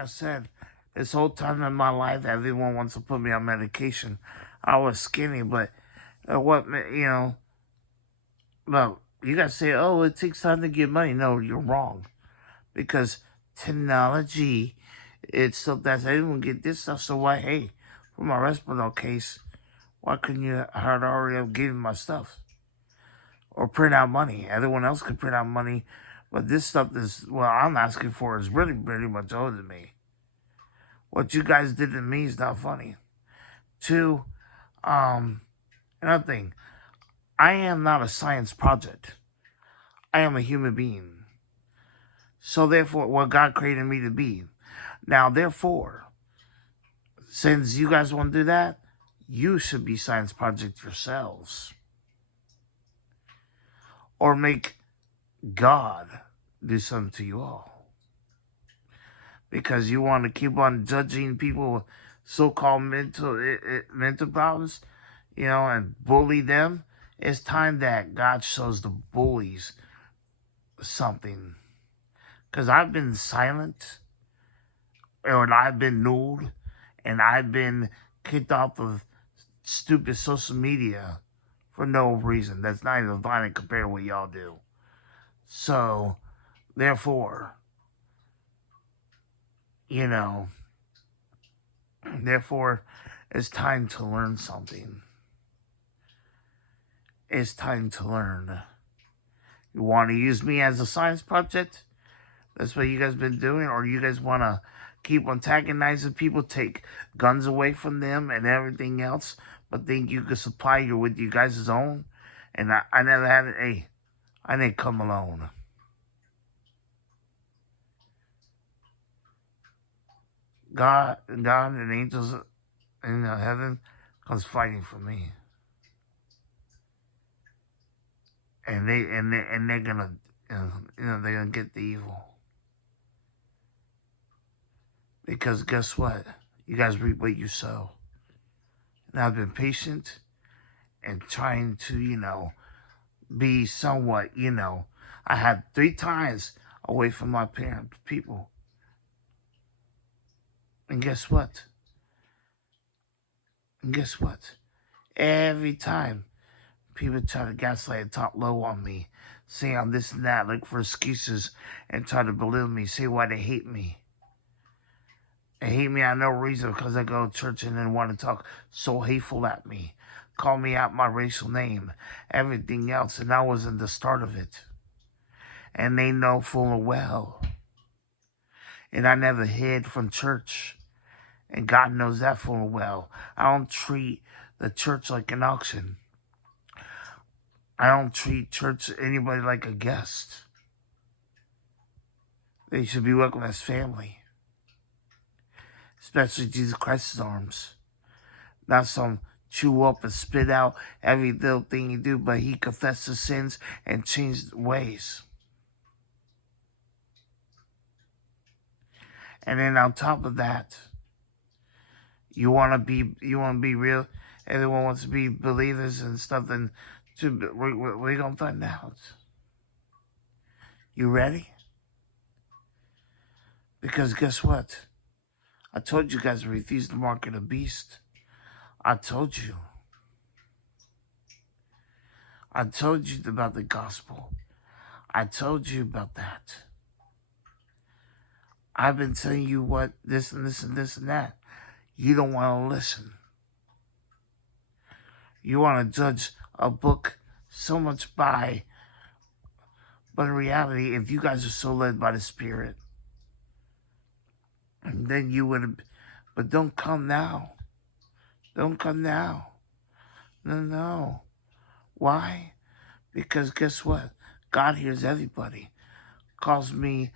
I said, this whole time in my life, everyone wants to put me on medication. I was skinny, but well, you guys say, oh, it takes time to get money. No, you're wrong. Because technology, it's stuff that's, I didn't get this stuff, so why, hey, for my Respinol case, why couldn't you hard already have given my stuff? Or print out money. Everyone else could print out money, but this stuff is, well, I'm asking for is really, really much older than me. What you guys did to me is not funny. Two, another thing, I am not a science project. I am a human being. So therefore, what God created me to be. Now, therefore, since you guys want to do that, you should be science project yourselves. Or make God do something to you all. Because you want to keep on judging people with so-called mental problems, and bully them. It's time that God shows the bullies something. Because I've been silent, or I've been nude, and I've been kicked off of stupid social media for no reason. That's not even violent compared to what y'all do. So, therefore, therefore, it's time to learn something. It's time to learn. You want to use me as a science project? That's what you guys been doing? Or you guys want to keep antagonizing people, take guns away from them and everything else, but think you could supply you with you guys' own? And I never had it. Hey, I didn't come alone. God and angels in heaven comes fighting for me. And they're gonna they're gonna get the evil. Because guess what? You guys reap what you sow. And I've been patient and trying to, be somewhat, I had 3 times away from my people. And guess what? Every time people try to gaslight and talk low on me, say I'm this and that, look for excuses and try to belittle me, say why they hate me. They hate me out of no reason because I go to church and then want to talk so hateful at me. Call me out my racial name, everything else, and that wasn't the start of it. And they know full and well. And I never hid from church. And God knows that full and well. I don't treat the church like an auction. I don't treat anybody like a guest. They should be welcome as family. Especially Jesus Christ's arms. Not some chew up and spit out every little thing you do, but he confessed his sins and changed ways. And then on top of that, you want to be real. Everyone wants to be believers and stuff. And we're gonna find out. You ready? Because guess what? I told you guys to refuse the mark of the beast. I told you. I told you about the gospel. I told you about that. I've been telling you what this and this and this and that. You don't want to listen. You want to judge a book so much but in reality, if you guys are so led by the Spirit, then you would have. But don't come now. Don't come now. No. Why? Because guess what? God hears everybody. Calls me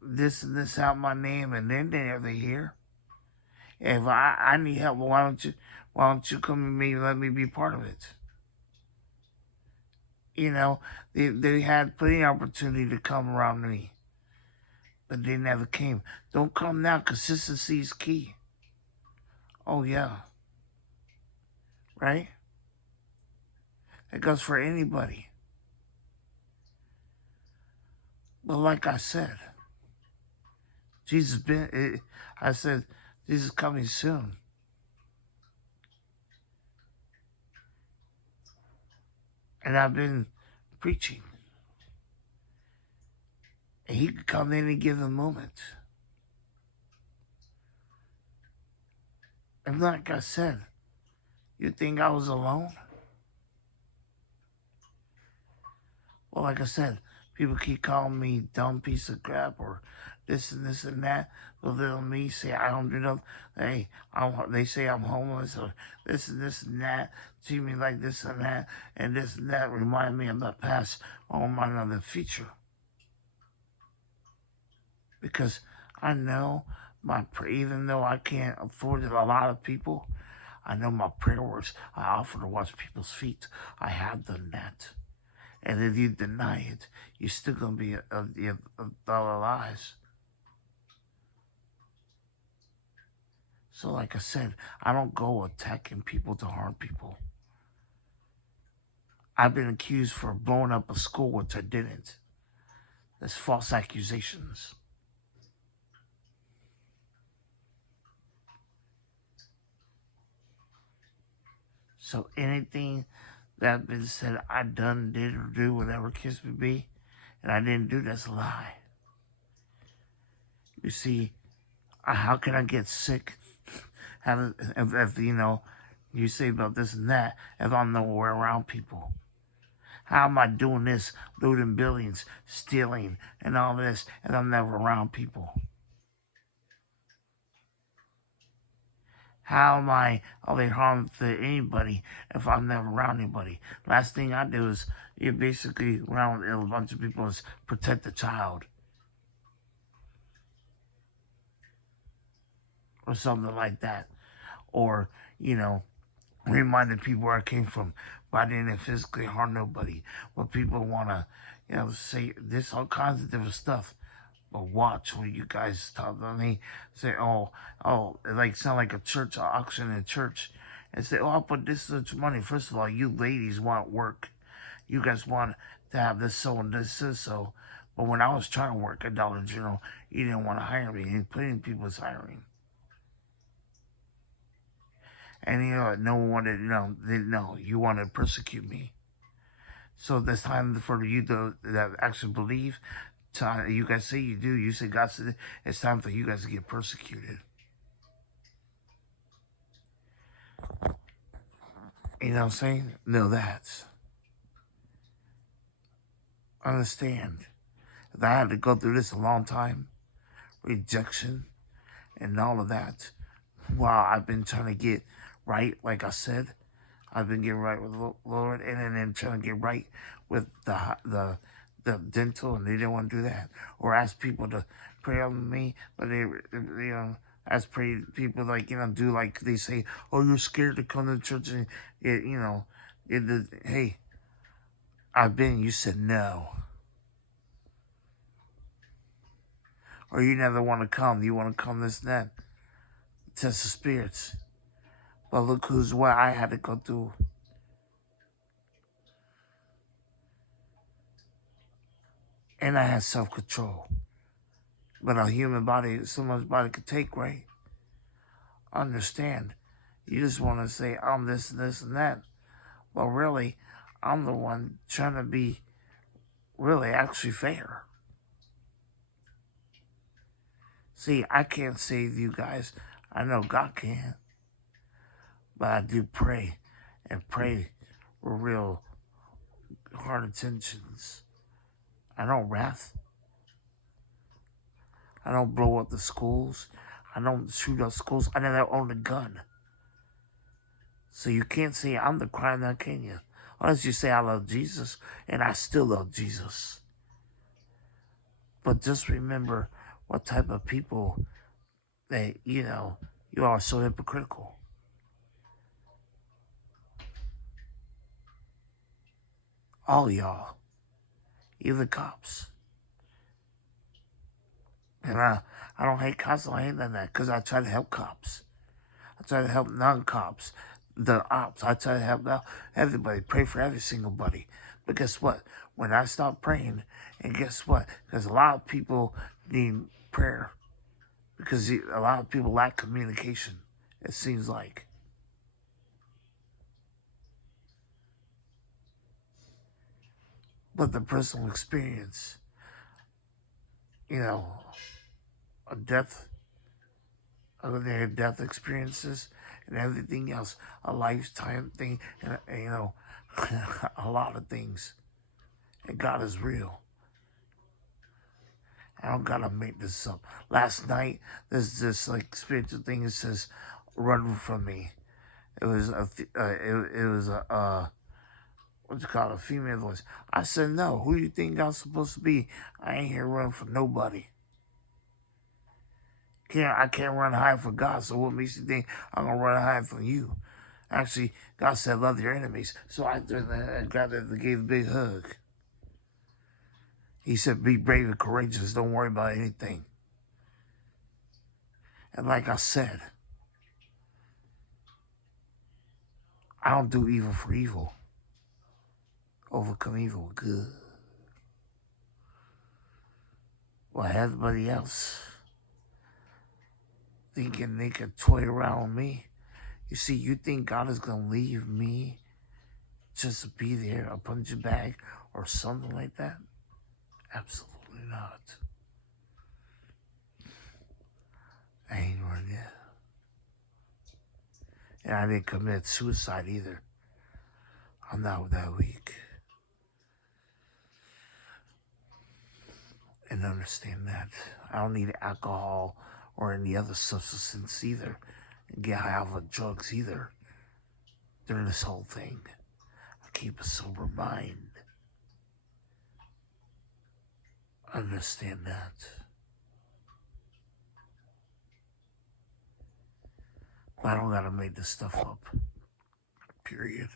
this and this out my name, and then they hear. If I need help, why don't you come to me and let me be part of it? They had plenty of opportunity to come around me, but they never came. Don't come now. Consistency is key. Oh yeah. Right? It goes for anybody. But like I said, I said, Jesus is coming soon. And I've been preaching. And he could come in and give a moment. And like I said, you think I was alone? Well, like I said, people keep calling me dumb piece of crap or this and this and that. Little me say I don't do nothing. Hey, they say I'm homeless or this and this and that. Treat me like this and that and this and that. Remind me of the past or remind me of the future. Because I know even though I can't afford it a lot of people, I know my prayer works. I offer to wash people's feet. I have done that. And if you deny it, you're still going to be a dollar lies. So like I said, I don't go attacking people to harm people. I've been accused for blowing up a school, which I didn't. There's false accusations. So anything that been said I done, did, or do, whatever case may be, and I didn't do, that's a lie. You see, how can I get sick? If you say about this and that, if I'm nowhere around people? How am I doing this, looting buildings, stealing, and all this, and I'm never around people? How am I of a harm to anybody if I'm never around anybody? Last thing I do is you're basically around a bunch of people is protect the child. Or something like that. Or, reminding people where I came from. But I didn't physically harm nobody. But people want to, say this all kinds of different stuff. But watch when you guys talk to me, say, oh, it sound like a church auction in church, and say, oh, I'll put this much money. First of all, you ladies want work. You guys want to have this so and this so. But when I was trying to work at Dollar General, you didn't want to hire me. And plenty of people was hiring. And no one wanted, didn't know. You wanted to persecute me. So this time for you to that actually believe. You guys say you do. You say God said it's time for you guys to get persecuted. You know what I'm saying? Know that. Understand. That I had to go through this a long time. Rejection and all of that. While I've been trying to get right, like I said. I've been getting right with the Lord and then trying to get right with the dental, and they didn't want to do that. Or ask people to pray on me, but they ask people do like they say, oh, you're scared to come to church, and hey, I've been, you said no. Or you never want to come, you want to come this and that. Test the spirits. But look what I had to go through. And I had self-control. But a human body, someone's body could take, right? Understand. You just want to say, I'm this and this and that. Well, really, I'm the one trying to be really actually fair. See, I can't save you guys. I know God can. But I do pray and pray with real hard intentions. I don't wrath. I don't blow up the schools. I don't shoot up schools. I never own a gun. So you can't say I'm the crime now, can you? Unless you say I love Jesus, and I still love Jesus. But just remember what type of people that, you are so hypocritical. All y'all. Even the cops. And I don't hate cops, I hate none of that, because I try to help cops. I try to help non-cops, the ops. I try to help out everybody, pray for every single buddy. But guess what? When I stop praying, and guess what? Because a lot of people need prayer. because a lot of people lack communication, it seems like. But the personal experience, you know, a death, their death experiences, and everything else, a lifetime thing, and you know, a lot of things. And God is real. I don't gotta make this up. Last night, there's this like spiritual thing that says, "Run from me." It was it was a what's it called, a female voice. I said, "No. Who do you think I'm supposed to be? I ain't here running for nobody. I can't run high for God. So what makes you think I'm gonna run high from you?" Actually, God said, "Love your enemies." So I turned and got and gave a big hug. He said, "Be brave and courageous. Don't worry about anything." And like I said, I don't do evil for evil. Overcome evil with good. While everybody else thinking they can toy around with me. You see, you think God is going to leave me just to be there, a punching bag or something like that? Absolutely not. I ain't run yet. And I didn't commit suicide either. I'm not that weak. And understand that. I don't need alcohol or any other substance either. And get high off of drugs either. During this whole thing. I keep a sober mind. Understand that. I don't gotta make this stuff up. Period.